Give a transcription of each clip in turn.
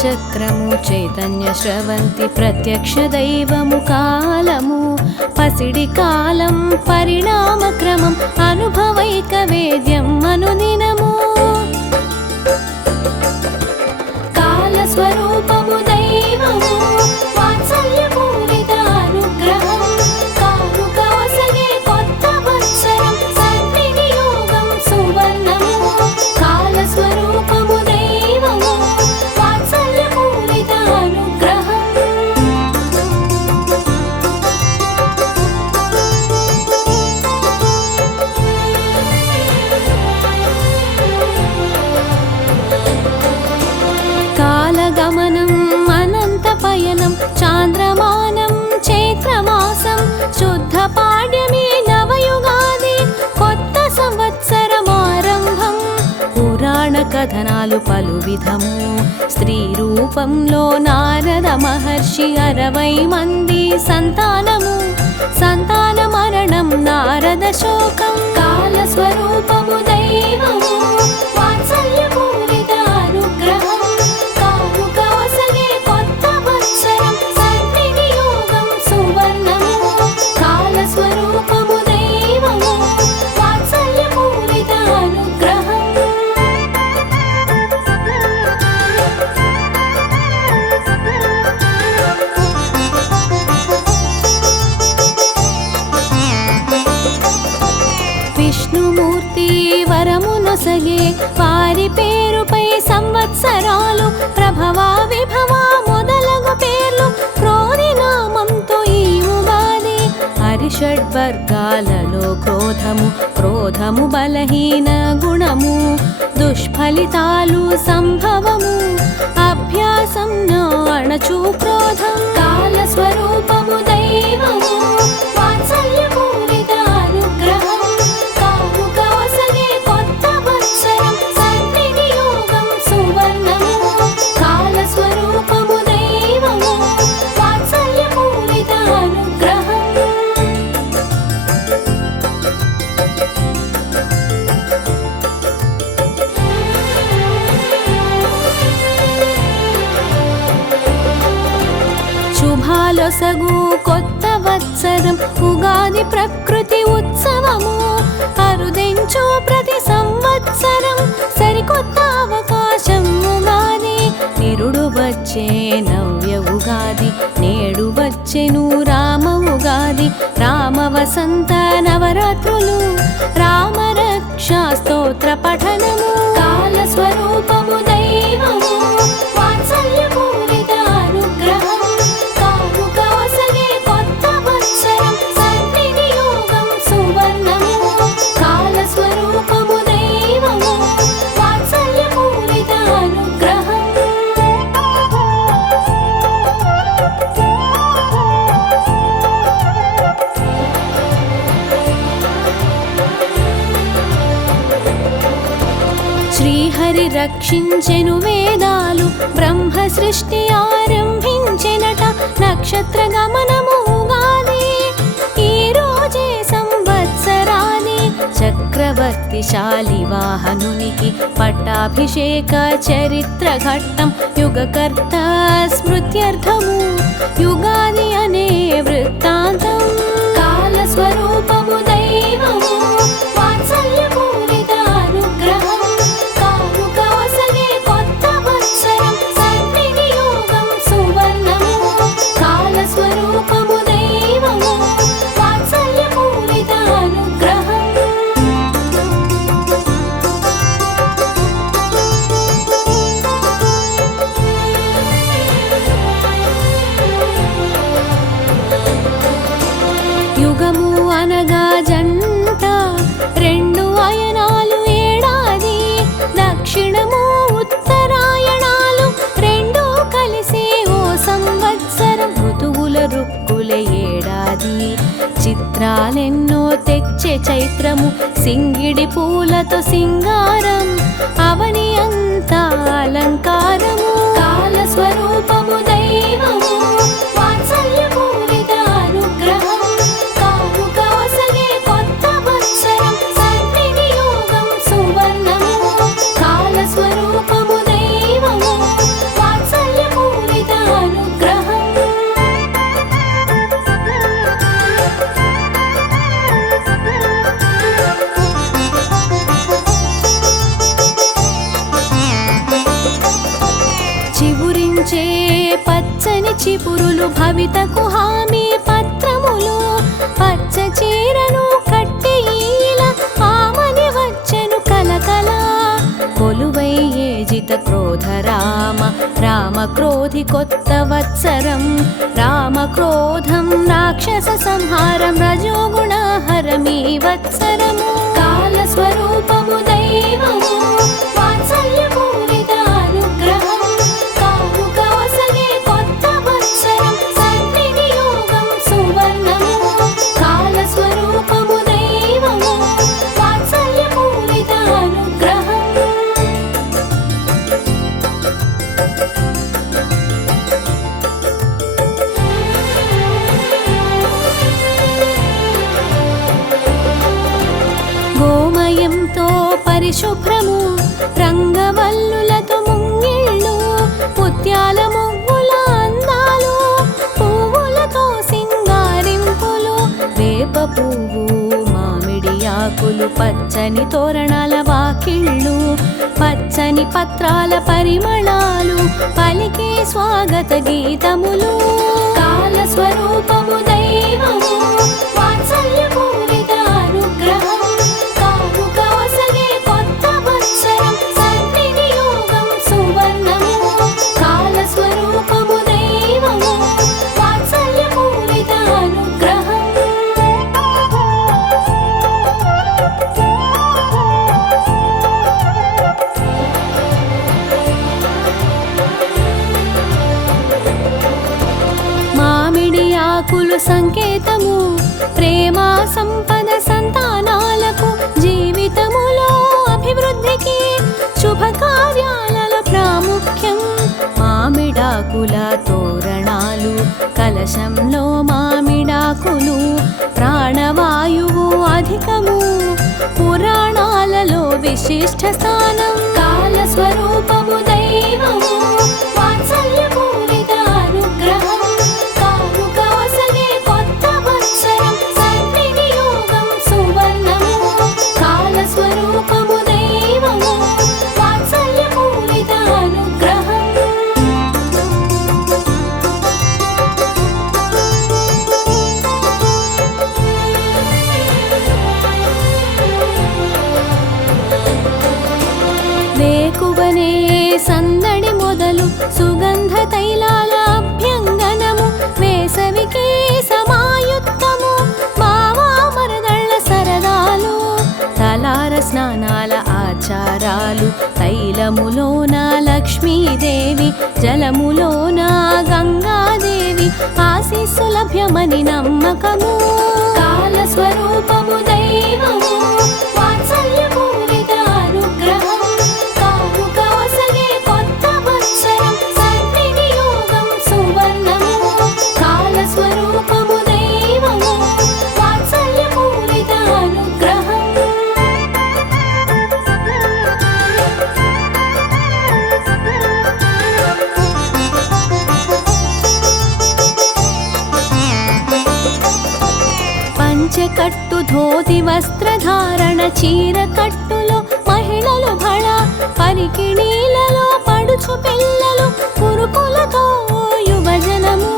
కాలచక్రము చైతన్య స్రవంతి ప్రత్యక్ష దైవము కాలము పసిడి కాలం పరిణామ క్రమం అనుభవైక వేద్యం అనుదినము కాల స్వరూపము దైవము వాత్సల్యపూరిత అనుగ్రహం కానుక ఒసగే కొత్త వత్సరం సద్వినియోగం సువర్ణము కాల స్వరూపము దైవము వాత్సల్యపూరిత అనుగ్రహం కాలగమనం అనంత పయనం చాంద్రమానం చైత్రమాసం శుద్ధ పాడ్యమి నవయుగాది కొత్త సంవత్సరమారంభం పురాణ కథనాలు పలు విధము స్త్రీ రూపంలో నారద మహర్షి 60 మంది సంతానము సంతాన మరణం నారద శోకం కాల స్వరూపము దైవము వాత్సల్యపూరిత అనుగ్రహం కానుక ఒసగే కొత్త వత్సరం సద్వినియోగం సువర్ణము కాల స్వరూపము దైవము వాత్సల్యపూరిత అనుగ్రహం విష్ణుమూర్తి వరమునొసగే వారి పేరుపై సంవత్సరాలు ప్రభవ విభవ మొదలగు పేర్లు క్రోధినామంతో ఈ ఉగాది హరిషడ్వర్గాలలో క్రోధము బలహీన గుణము దుష్ఫలితాలు సంభవము అభ్యాసం అణచు క్రోధం కాల స్వరూపము దైవము వాత్సల్యపూరిత అనుగ్రహం కానుక ఒసగే కొత్త వత్సరం సద్వినియోగం సువర్ణము కాల స్వరూపము దైవము వాత్సల్యపూరిత అనుగ్రహం శుభాలొసగు కొత్త వత్సరం ఉగాది ప్రకృతి ఉత్సవము అరుదెంచు ప్రతి సంవత్సరం సరికొత్త అవకాశం ఉగాది నిరుడు వచ్చే నవ్య ఉగాది నేడు వచ్చెను రామ ఉగాది రామ వసంత నవరాత్రులు రామరక్షా స్తోత్ర పఠనము కాల స్వరూపము దైవము వాత్సల్యపూరిత అనుగ్రహం కానుక ఒసగే కొత్త వత్సరం సద్వినియోగం సువర్ణము కాల స్వరూపము దైవము వాత్సల్యపూరిత అనుగ్రహం శ్రీహరి రక్షించెను వేదాలు బ్రహ్మ సృష్టి ఆరంభించెనట నక్షత్ర గమనము ఉగాది ఈ రోజే సంవత్సరాది చక్రవర్తి శాలివాహనునికి పట్టాభిషేక చరిత్ర ఘట్టం యుగకర్త స్మృత్యర్థము యుగాది అనే వృత్తాంతం కాల స్వరూపము దైవము వాత్సల్యపూరిత అనుగ్రహం కానుక ఒసగే కొత్త వత్సరం సద్వినియోగం సువర్ణము కాల స్వరూపము దైవము వాత్సల్యపూరిత అనుగ్రహం యుగము అనగా జంట రెండు అయనాలు ఏడాది దక్షిణము ఉత్తరాయణాలు రెండు కలిసి ఓ సంవత్సరం ఋతువుల రుక్కుల ఏడాది చిత్రాలెన్నో తెచ్చే చైత్రము సింగిడి పూలతో సింగారం అవని అంతా అలంకారము కాల స్వరూపము దైవము వాత్సల్యపూరిత అనుగ్రహం కానుక ఒసగే కొత్త వత్సరం సద్వినియోగం సువర్ణము కాల స్వరూపము దైవము వాత్సల్య పచ్చని చిపురులు భవితకు హామీ పత్రములు పచ్చ చీరను కట్టి ఈల ఆమని వచ్చెను కలకల కొలువై ఏజిత క్రోధ రామ రామ క్రోధి కొత్త వత్సరం రామ క్రోధం రాక్షస సంహారం రజోగుణ హరమీ వత్సరము కాల స్వరూపము దైవము వాత్సల్యపూరిత అనుగ్రహం కాముక వసగే కొత్త వత్సరం సన్నియోగం సువర్ణము కాల స్వరూపము దైవము వాత్సల్యపూరిత అనుగ్రహం గోమయంతో పరిశుభ్రము రంగవల్లులతో ముంగిళ్ళు ముత్యాల ముగ్గుల అందాలు పువ్వులతో సింగారింపులు వేప పువ్వు మామిడి ఆకులు పచ్చని తోరణాల వాకిళ్ళు పచ్చని పత్రాల పరిమళాలు పలికే స్వాగత గీతములు కాల స్వరూపము దైవము వాత్సల్యపూరిత అనుగ్రహం కాముక వసగే కొత్త వత్సరం సన్నియోగం సువర్ణము కాల స్వరూపము దైవము వాత్సల్యపూరిత అనుగ్రహం మామిడి ఆకులు సంకేతము ప్రేమ సంపద సంతానాలకు జీవితములో అభివృద్ధికి శుభకార్యాలలో ప్రాముఖ్యం మామిడాకుల తోరణాలు కలశంలో మామిడాకులు ప్రాణవాయువు అధికము పురాణాలలో విశిష్ట స్థానం కాల స్వరూపము దైవము వాత్సల్యపూరిత అనుగ్రహం కాముక వసగే కొత్త వత్సరం సన్నియోగం సువర్ణము కాల స్వరూపము దైవము వాత్సల్యపూరిత అనుగ్రహం వేకువనే సందడి మొదలు సుగంధ తైలాల అభ్యంగనము వేసవికి సమాయుక్తము మావా మరదళ్ళ సరదాలు తలార స్నానాల ఆచారాలు తైలములోన లక్ష్మీదేవి జలములోన గంగాదేవి ఆశీస్సు లభ్యమని నమ్మకము కాల స్వరూపము దైవము వాత్సల్యపూరిత అనుగ్రహం కాముక వసగే కొత్త వత్సరం సన్నియోగం సువర్ణము కాల స్వరూపము దైవము వాత్సల్యపూరిత అనుగ్రహం పంచకట్టు ధోతి వస్త్రధారణ చీర కట్టులో మహిళలు భళ పరికిణీలలో పడుచు పిల్లలు కురుకులతో యువజనము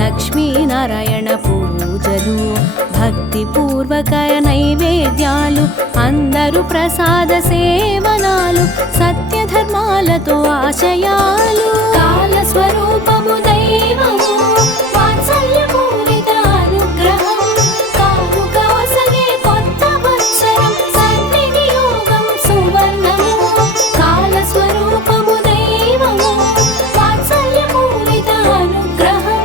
లక్ష్మీనారాయణ పూజలు భక్తి పూర్వక నైవేద్యాలు అందరూ ప్రసాద సేవనాలు సత్యధర్మాలతో ఆశయాలు కాల స్వరూపము దైవము వాత్సల్యపూరిత అనుగ్రహం కాముక వసగే కొత్త వత్సరం సన్నియోగం సువర్ణము కాల స్వరూపము దైవము వాత్సల్యపూరిత అనుగ్రహం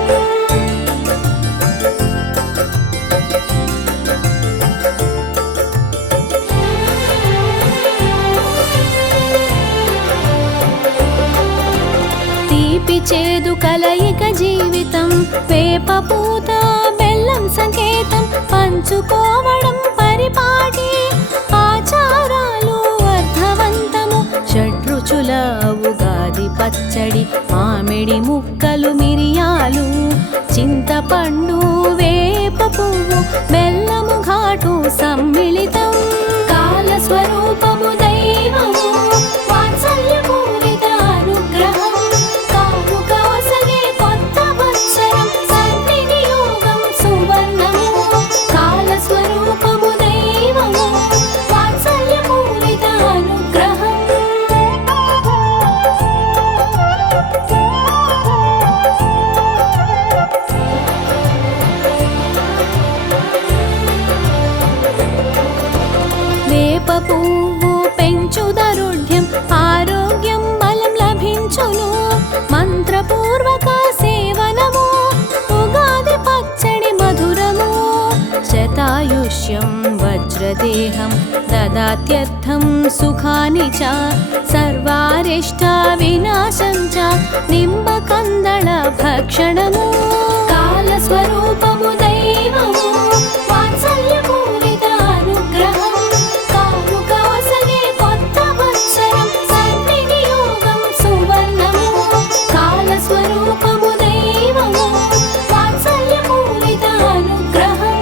తీపి చేదు కలయిక జీవితం వేప పూత బెల్లం సంకేతం పంచుకోవడం పరిపాటి ఆచారాలు అర్థవంతము షడ్రుచుల ఉగాది పచ్చడి మామిడి ముక్కలు మిరియాలు చింతపండు వేప పువ్వు బెల్లము ఘాటు సమ్మిళితం కాల స్వరూపము దైవము వాత్సల్యపూరిత అనుగ్రహం కాముక देहं ददात्यर्थं सुखानि च सर्वारिष्टा विनाशं च निम्बकन्दलभक्षणमु कालस्वरूपमु दैवमु वात्सल्यपूरितानुग्रहं कामुकवसगे కొత్త వత్సరం సద్వినియోగం సువర్ణము కాలస్వరూపము దైవము వాత్సల్యపూరితానుగ్రహం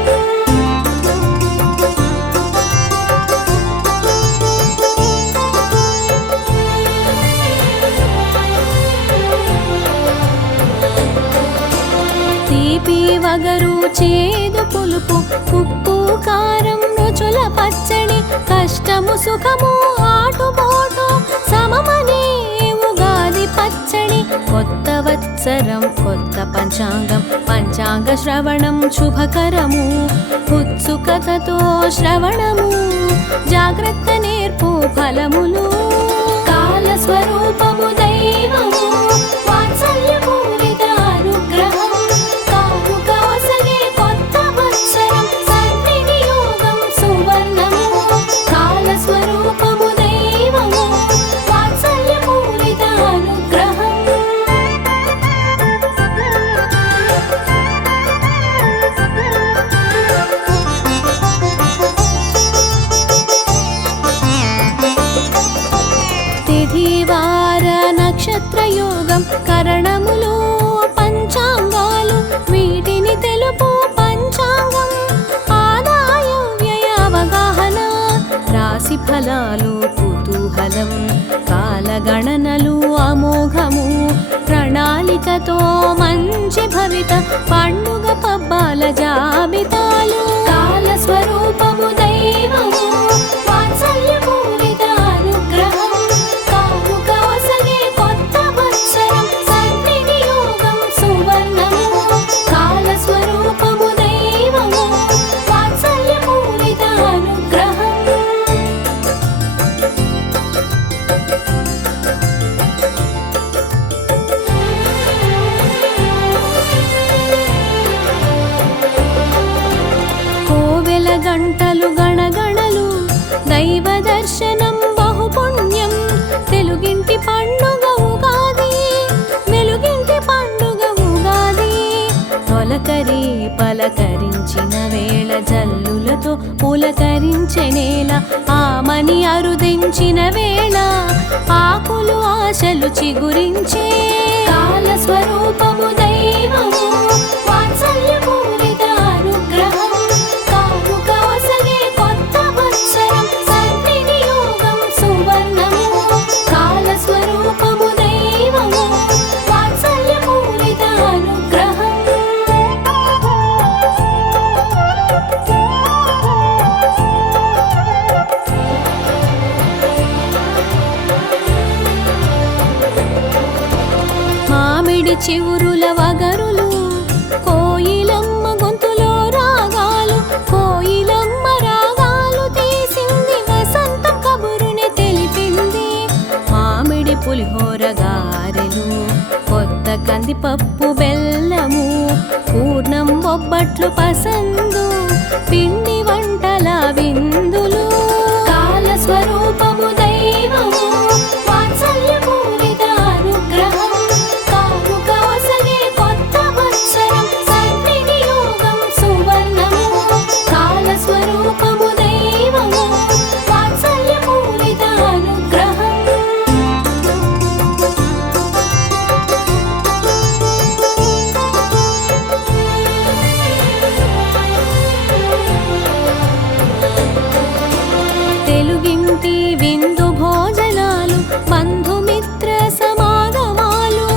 తీపి వగరు చేదు పులుపు ఉప్పు కారం రుచుల పచ్చడి కష్టము సుఖము ఆటుపోటు సమమనే ఉగాది పచ్చడి కొత్త వత్సరం కొత్త పంచాంగం పంచాంగ శ్రవణం శుభకరము ఉత్సుకతతో శ్రవణము జాగ్రత్త నేర్పు ఫలములు కాలస్వరూపము దైవము వాత్సల్యపూరిత అనుగ్రహం కాముకవసగే కొత్త వత్సరం సద్వినియోగం సువర్ణము కాలస్వరూపము దైవము వాత్సల్యపూరిత అనుగ్రహం తిథివార నక్షత్రయోగం కరణములు పంచాంగాలు వీటిని తెలుపు పంచాంగం ఆదాయ వ్యయ అవగాహన రాశి ఫలాలు కుతూహలం కాలగణనలు అమోఘము ప్రణాళికతో మంచి భవిత పండుగ పబ్బాల జాబితాలు కాలస్వరూపము దైవము వాత్సల్యపూరిత అనుగ్రహం కాముకవసగే కొత్త వత్సరం సద్వినియోగం సువర్ణము కాలస్వరూపము దైవము వాత్సల్యపూరిత అనుగ్రహం కోవెల గంటలు గణగణలు దైవ దర్శనం బహుపుణ్యం తెలుగింటి పండుగ ఉగాది వెలుగింటి పండుగ ఉగాది తొలకరి పలకరించిన వేళ జల్లులతో పులకరించే నేల ఆమని అరుదించిన వేళ ఆకులు ఆశలు చిగురించే కాలస్వరూపము దైవము వాత్సల్యపూరిత అనుగ్రహం కాముకవసగే కొత్త వత్సరం సద్వినియోగం సువర్ణము కాలస్వరూపము దైవము వాత్సల్యపూరిత అనుగ్రహం మామిడి చివురుల వగరులు కోయిలమ్మ గొంతులో రాగాలు కోయిలమ్మ రాగాలు తీసింది వసంతం కబురుని తెలిపింది మామిడి పులిహోర గారెలు కొత్త కందిపప్పు బెల్లము పూర్ణం బొబ్బట్లు పసందు పిండి వంటల విందులు కాలస్వరూపము దైవము వాత్సల్యపూరిత అనుగ్రహం కాముకవసగే కొత్త వత్సరం సద్వినియోగం సువర్ణము కాలస్వరూపము దైవము వాత్సల్యపూరిత అనుగ్రహం తెలుగింటి విందు భోజనాలు బంధుమిత్ర సమాగమాలు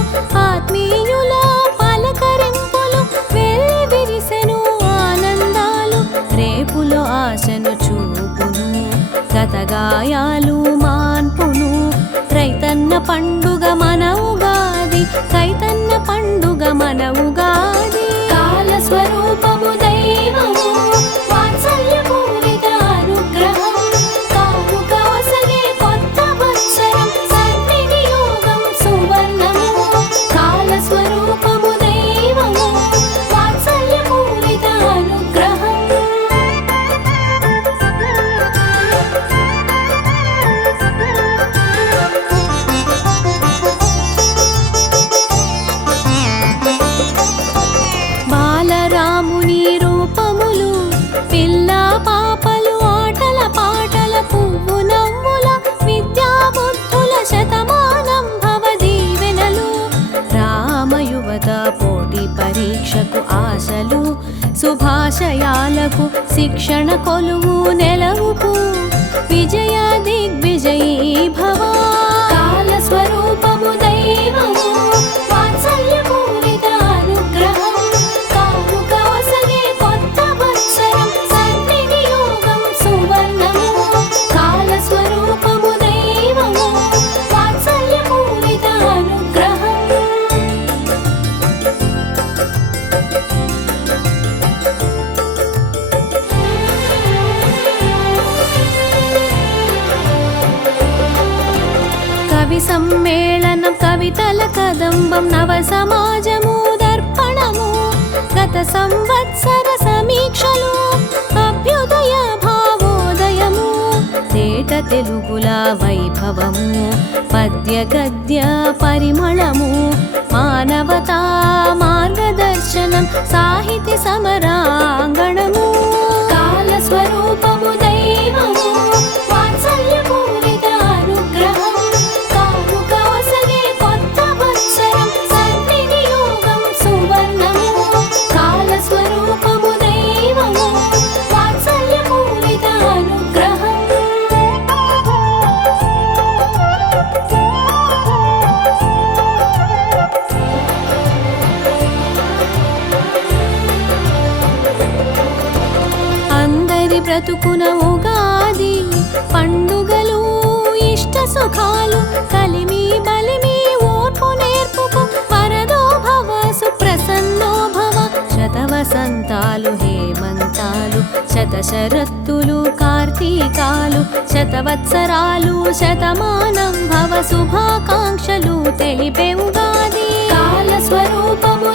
ఆత్మీయుల పలకరింపులు వెళ్ళి విరిసెను ఆనందాలు రేపులో ఆశను చూపును గతగాయాలు మాన్పును రైతన్న పండుగ మన ఉగాది రైతన్న పండుగ మన ఉగాది కాలస్వరూపము దైవము వాత్సల్యపూరిత అనుగ్రహం కాముకవసగే కొత్త వత్సరం సద్వినియోగం సువర్ణము కాలస్వరూపము దైవము వాత్సల్యపూరిత అనుగ్రహం శిక్షకు ఆశలు శుభాశయాలకు శిక్షణ కొలువు నెలవుకు విజయ దిగ్విజయీ భవ కాల స్వరూపము దైవము వాత్సల్యపూరిత అనుగ్రహం కానుక ఒసగే కొత్త వత్సరం సద్వినియోగం సువర్ణము కాల స్వరూపము దైవము వాత్సల్యపూరిత అనుగ్రహం కవి సమ్మేళనం కవితల కదంబం నవ సమాజము దర్పణము గత సంవత్సర సమీక్షలు అభ్యుదయ భావోదయము తేట తెలుగుల వైభవము పద్య గద్య పరిమళము మానవతా మార్గదర్శనం సాహితీ సమరాంగణము కాల స్వరూపము దైవము వాత్సల్యపూరిత అనుగ్రహం కానుక ఒసగే కొత్త వత్సరం సద్వినియోగం సువర్ణము కాల స్వరూపము దైవము వాత్సల్యపూరిత అనుగ్రహం అందరి బ్రతుకున ఉగాది పండుగలు ఇష్ట సుఖాలు కలిమి బలిమి ఓర్పు నేర్పుకు వరదో భవ సుప్రసన్నో భవ శతవసంతాలు హేమంతాలు శతశరత్తులు కార్తీకాలు శతవత్సరాలు శతమానం భవ శుభాకాంక్షలు తెలిపే ఉగాది కాల స్వరూపము